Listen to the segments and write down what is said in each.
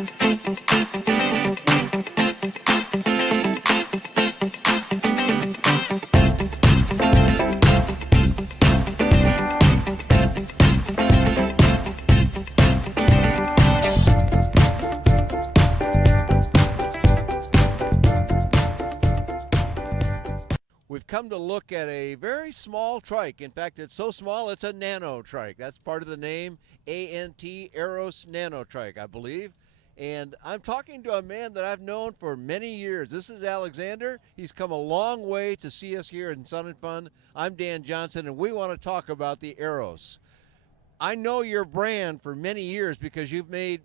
We've come to look at a very small trike. In fact, it's so small it's a nano trike. That's part of the name, AEROS Nano Trike, I believe. And I'm talking to a man that I've known for many years. This is Alexander. He's come a long way to see us here in Sun and Fun. I'm Dan Johnson, and we want to talk about the AEROS. I know your brand for many years because you've made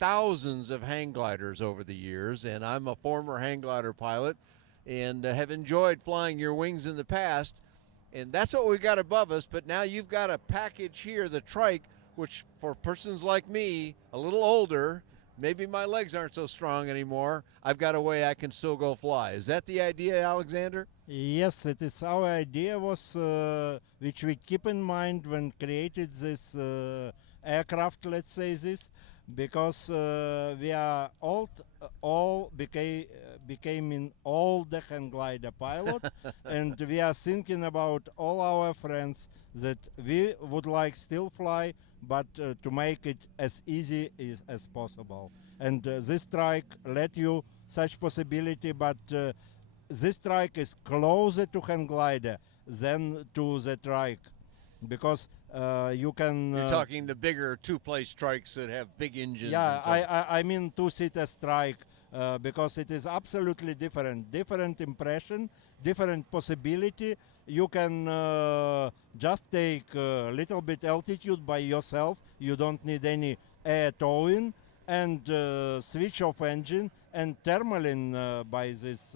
thousands of hang gliders over the years, and I'm a former hang glider pilot and have enjoyed flying your wings in the past. And that's what we got above us, but now you've got a package here, the Trike, which for persons like me, a little older, maybe my legs aren't so strong anymore, I've got a way I can still go fly. Is that the idea, Alexander? Yes, it is. Our idea was, which we keep in mind when created this aircraft, let's say this, because we are all became in all the hang glider pilot, and we are thinking about all our friends that we would like still fly, but to make it as easy as possible. And this Trike let you such possibility, but this Trike is closer to hang glider than to the Trike, because you can... You're talking the bigger two-place Trikes that have big engines. Yeah, I mean two-seater Trike, because it is absolutely different impression, different possibility. You can just take a little bit altitude by yourself. You don't need any air towing, and switch off engine and thermaling by this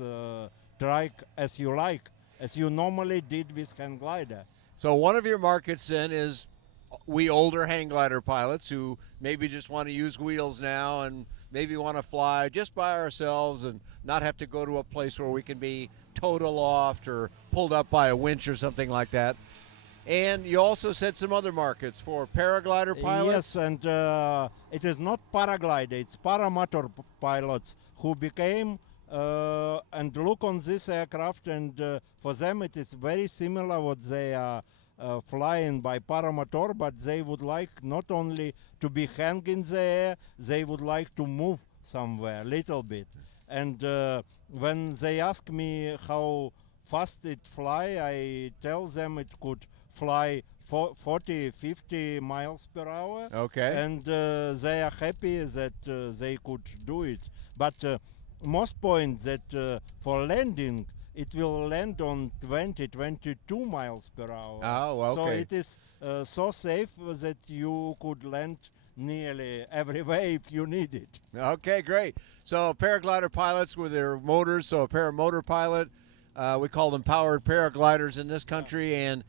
Trike as you like, as you normally did with hang glider. So one of your markets then is we older hang glider pilots who maybe just want to use wheels now and maybe want to fly just by ourselves and not have to go to a place where we can be towed aloft or pulled up by a winch or something like that. And you also said some other markets for paraglider pilots. Yes, and it is not paraglider, it's paramotor pilots who became and look on this aircraft, and for them it is very similar what they are flying by paramotor, but they would like not only to be hang in the air, they would like to move somewhere a little bit. And when they ask me how fast it fly, I tell them it could fly 40, 50 miles per hour. Okay. And they are happy that they could do it. But most point that for landing, it will land on 20, 22 miles per hour. Oh, okay. So it is so safe that you could land nearly everywhere if you need it. Okay, great. So paraglider pilots with their motors, so a paramotor pilot, we call them powered paragliders in this country, and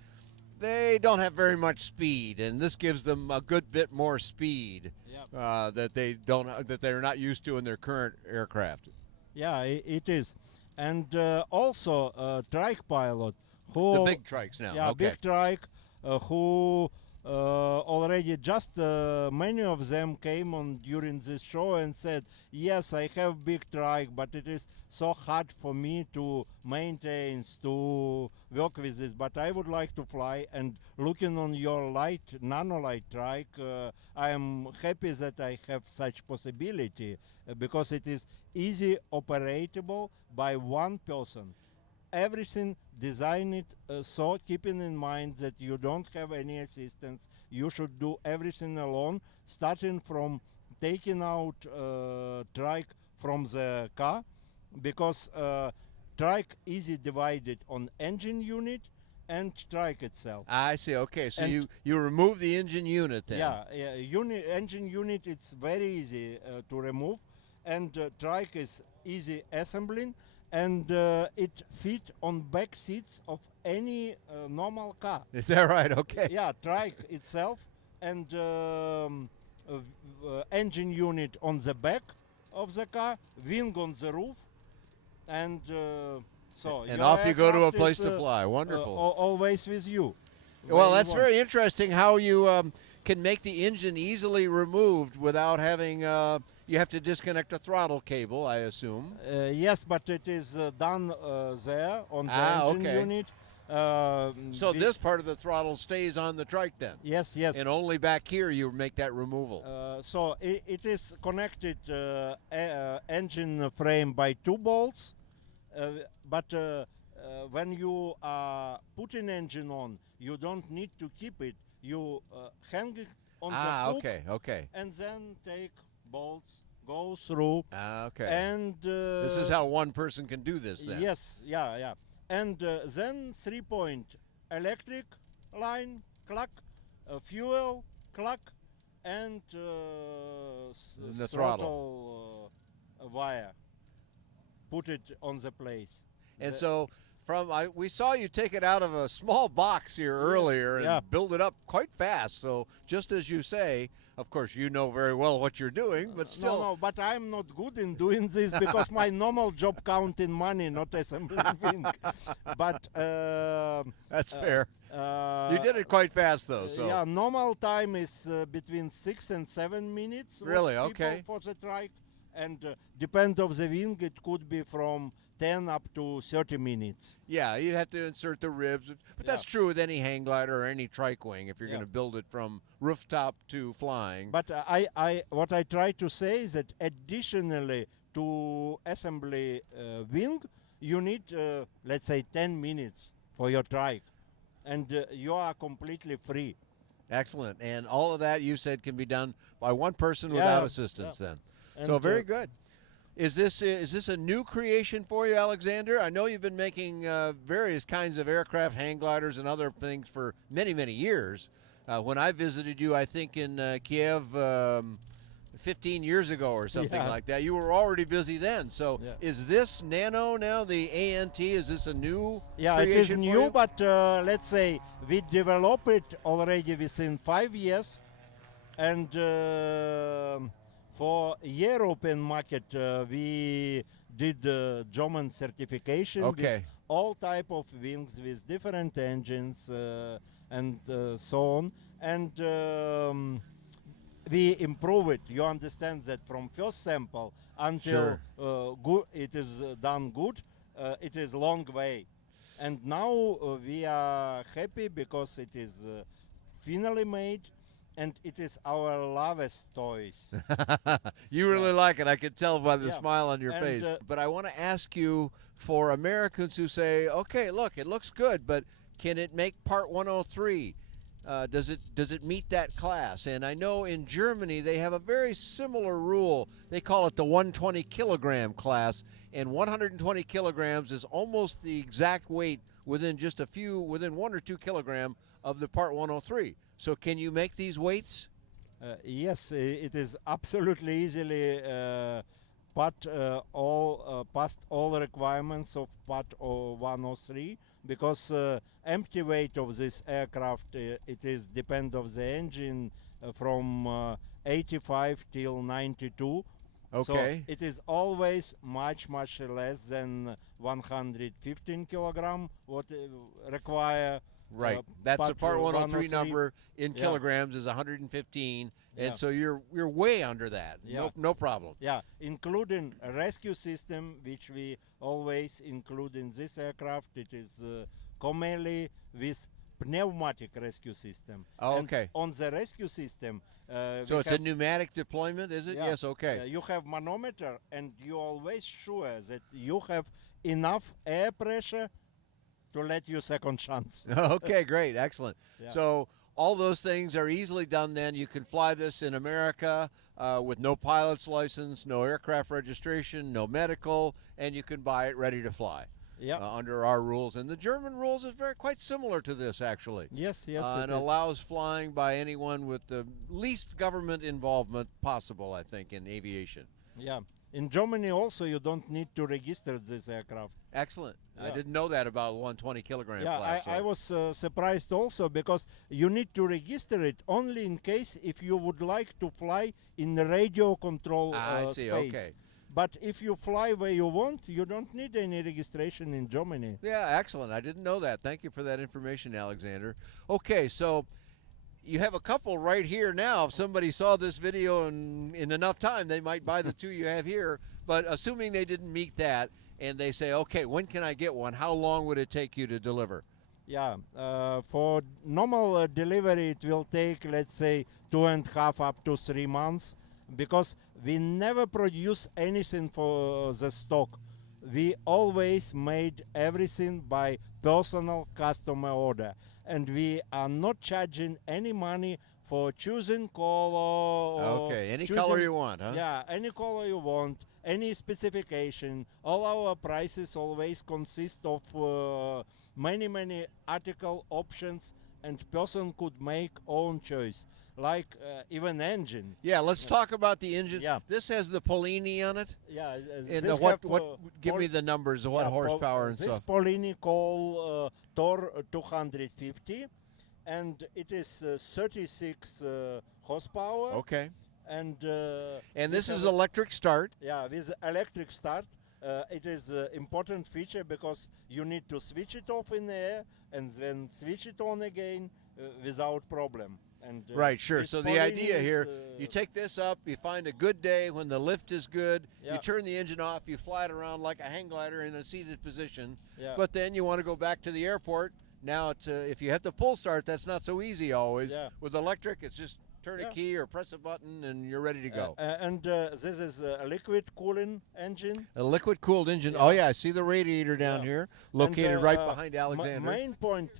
they don't have very much speed, and this gives them a good bit more speed. Yep. that they're not used to in their current aircraft. Yeah, it is. And also Trike pilot who... The big Trikes now. Yeah, okay. big Trike who already just many of them came on during this show and said, yes, I have big Trike, but it is so hard for me to maintain, to work with this, but I would like to fly. And looking on your light, Nano Light Trike, I am happy that I have such possibility because it is easy operatable by one person. Everything design it so keeping in mind that you don't have any assistance. You should do everything alone, starting from taking out Trike from the car, because Trike easy divided on engine unit and Trike itself. I see. Okay, so you remove the engine unit then. Yeah, engine unit, it's very easy to remove, and Trike is easy assembling, and it fit on back seats of any normal car. Is that right? Okay. Yeah, Trike itself, and engine unit on the back of the car, wing on the roof, and so. And off you go to a place to fly. Wonderful. Always with you. Well, that's very interesting how you can make the engine easily removed without having, you have to disconnect a throttle cable, I assume. Yes, but it is done there on the engine okay. unit. So this part of the throttle stays on the trike then? Yes, yes. And only back here you make that removal? So it is connected engine frame by 2 bolts, but when you are putting engine on, you don't need to keep it. You hang it on the hook, okay. and then take bolts, go through. Okay. And this is how one person can do this then? Yes, yeah. And then 3-point electric line, clock, fuel, clock, and the throttle wire. Put it on the place. And so we saw you take it out of a small box here earlier and build it up quite fast. So just as you say, of course, you know very well what you're doing, but still. No, but I'm not good in doing this because my normal job count in money, not assembling wing. But that's fair. You did it quite fast, though. So yeah, normal time is between 6 and 7 minutes. Really? Okay. For the trike, and depend of the wing, it could be from 10 up to 30 minutes. Yeah, you have to insert the ribs, but that's true with any hang glider or any trike wing if you're going to build it from rooftop to flying. But what I try to say is that additionally to assembly wing, you need, let's say, 10 minutes for your trike, and you are completely free. Excellent. And all of that, you said, can be done by one person without assistance then. And so very good. Is this a new creation for you, Alexander? I know you've been making various kinds of aircraft, hang gliders, and other things for many, many years. When I visited you, I think in Kiev 15 years ago or something like that, you were already busy then. So is this Nano now, the ANT, is this a new creation it is for new, you? but let's say we developed it already within 5 years. And for European market, we did German certification with all type of wings with different engines and so on. And we improve it. You understand that from first sample until it is done good, it is long way. And now we are happy because it is finally made. And it is our lovest toys. You really like it. I could tell by the smile on your face. But I want to ask you, for Americans who say, okay, look, it looks good, but can it make Part 103? Does it meet that class? And I know in Germany they have a very similar rule. They call it the 120 kilogram class, and 120 kilograms is almost the exact weight within just within 1 or 2 kilogram of the Part 103. So can you make these weights? Yes, it is absolutely easily passed all requirements of Part 103, because empty weight of this aircraft, it is depend of the engine from 85 till 92. Okay. So it is always much less than 115 kilogram what require. Right. That's the Part 103 number in kilograms is 115, and so you're way under that. No problem. Yeah, including a rescue system, which we always include in this aircraft. It is commonly with pneumatic rescue system. Oh, okay. And on the rescue system, so it's a pneumatic deployment, is it? Yeah. Yes. Okay. You have manometer, and you always sure that you have enough air pressure to let you second chance. Okay, great, excellent. So all those things are easily done then. You can fly this in America with no pilot's license, no aircraft registration, no medical, and you can buy it ready to fly under our rules. And the German rules is quite similar to this, actually. Yes, and allows flying by anyone with the least government involvement possible, I think, in aviation. Yeah. In Germany also you don't need to register this aircraft. Excellent. I didn't know that about 120 kilogram class. I was surprised also, because you need to register it only in case if you would like to fly in the radio control I see, space. okay. But if you fly where you want, you don't need any registration in Germany. Yeah, excellent. I didn't know that. Thank you for that information, Alexander. Okay, so you have a couple right here now. If somebody saw this video in enough time, they might buy the two you have here. But assuming they didn't meet that, and they say, okay, when can I get one? How long would it take you to deliver? Yeah, for normal delivery, it will take, let's say, 2.5 up to 3 months, because we never produce anything for the stock. We always made everything by personal customer order, and we are not charging any money for choosing color. Okay, any color you want, huh? Yeah, any color you want, any specification. All our prices always consist of many article options, and person could make own choice, like even engine. Yeah, let's talk about the engine. Yeah. This has the Polini on it. Yeah, And this what have, give me the numbers of what horsepower and this stuff. Polini call Tor 250, and it is 36 horsepower. Okay. And this is electric start. Yeah, with electric start. It is an important feature because you need to switch it off in the air and then switch it on again without problem. And Right, sure. So the idea is, here, you take this up, you find a good day when the lift is good, Yeah. you turn the engine off, you fly it around like a hang glider in a seated position. Yeah. But then you want to go back to the airport. Now, it's, if you have to pull start, that's not so easy always. Yeah. With electric, it's just turn a key or press a button and you're ready to go. And this is a liquid cooling engine. A liquid cooled engine. Yeah. Oh yeah, I see the radiator down Yeah. here, located And, right behind ma- Alexander. main point.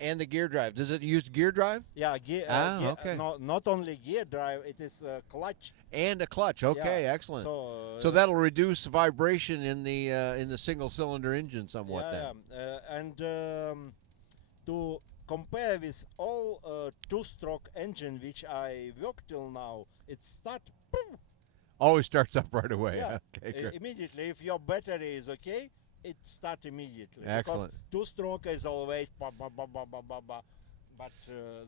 And the gear drive. Does it use gear drive? Yeah, gear. Okay. Not only gear drive, it is clutch. And a clutch. Okay, Yeah. excellent. So, that'll reduce vibration in the single cylinder engine somewhat then. and to compare with all two-stroke engine which I worked till now, it start Always starts up right away. Yeah. Okay, great. immediately. If your battery is okay, it starts immediately. Excellent. Because two-stroke is always ba ba ba ba ba ba ba, but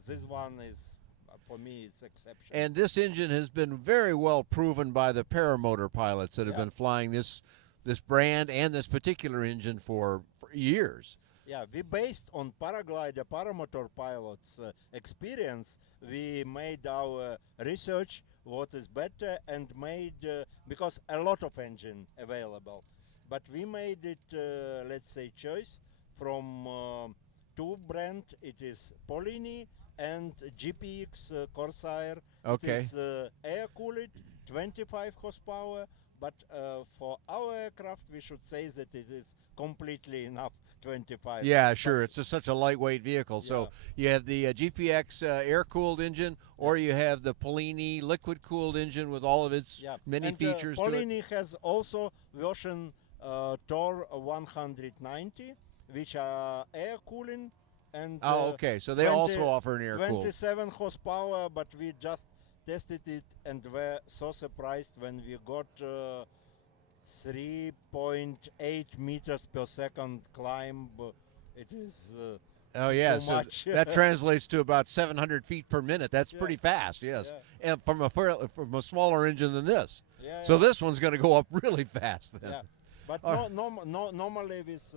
this one is for me it's exception. And this engine has been very well proven by the paramotor pilots that have Yeah. been flying this brand and this particular engine for years. Yeah, we based on paraglider paramotor pilots experience. We made our research what is better and made because a lot of engine available, but we made it let's say choice from two brand. It is Polini and GPX Corsair. Okay. It is air cooled, 25 horsepower. But for our aircraft, we should say that it is completely enough. 25. Yeah, sure. It's just such a lightweight vehicle. So Yeah. you have the GPX air-cooled engine, or you have the Polini liquid-cooled engine with all of its many and, features to it. Polini has also version Tor 190, which are air cooling. And Okay. So they 20 also offer an air-cooled. 27 horsepower, but we just tested it and were so surprised when we got 3.8 meters per second climb. It is Oh yeah, too so much. that translates to about 700 feet per minute. That's Yeah. pretty fast, yes. Yeah. And from a smaller engine than this. Yeah, So this one's going to go up really fast then. yeah. But Oh. normally with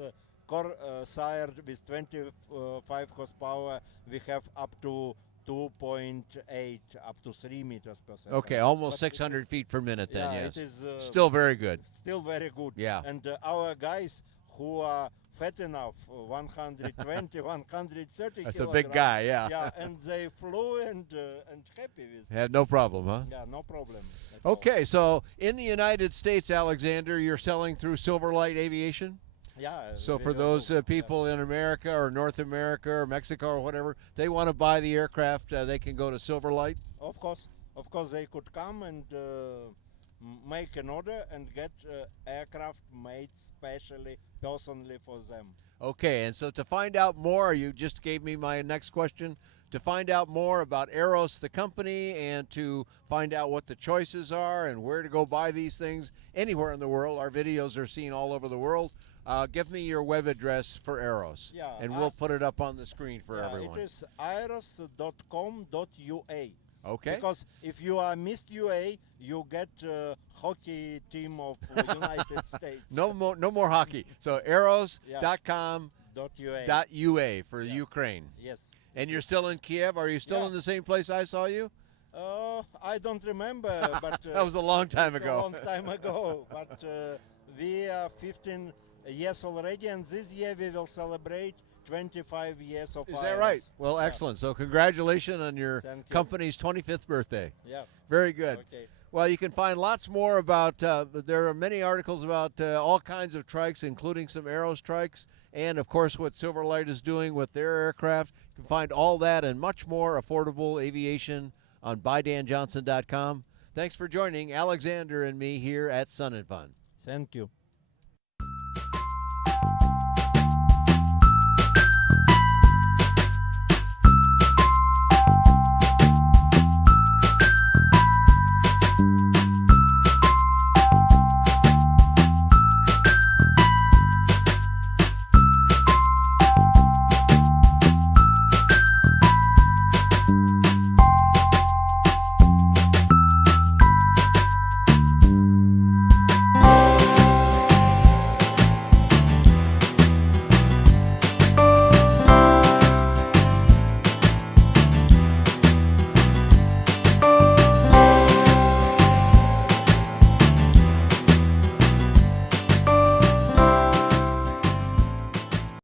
Corsair with 25 horsepower, we have up to 2.8 up to 3 meters per second. Okay, almost But 600 feet per minute then, yeah, yes. it is Still very good. still very good. Yeah. And our guys who are fat enough, 120, 130 That's a kilograms, big guy, yeah. Yeah, and they flew and happy with. Had no problem, huh? Yeah, no problem. at all. Okay, so in the United States, Alexander, you're selling through Silverlight Aviation? Yeah. So we for do, those yeah. people in America or North America or Mexico or whatever, they want to buy the aircraft, they can go to Silverlight? Of course, they could come and make an order and get aircraft made specially, personally for them. Okay, and so to find out more, you just gave me my next question. To find out more about AEROS, the company, and to find out what the choices are and where to go buy these things anywhere in the world, our videos are seen all over the world. Give me your web address for AEROS, Yeah, and we'll put it up on the screen for everyone. It is aeros.com.ua. Okay. Because if you are Missed UA, you get hockey team of United States. No more hockey. So AEROS.com.ua .ua. for Ukraine. Yes. And you're still in Kiev? Are you still Yeah. in the same place I saw you? I don't remember, but That was a long time it's ago. A long time ago, but we are 15 years already, and this year we will celebrate 25 years of Is that right? Well, Yeah. excellent. So congratulations on your Thank you. company's 25th birthday. Yeah. Very good. Okay. Well, you can find lots more about, there are many articles about all kinds of trikes, including some AEROS trikes, and of course what Silverlight is doing with their aircraft. You can find all that and much more affordable aviation on buydanjohnson.com. Thanks for joining Alexander and me here at Sun and Fun. Thank you.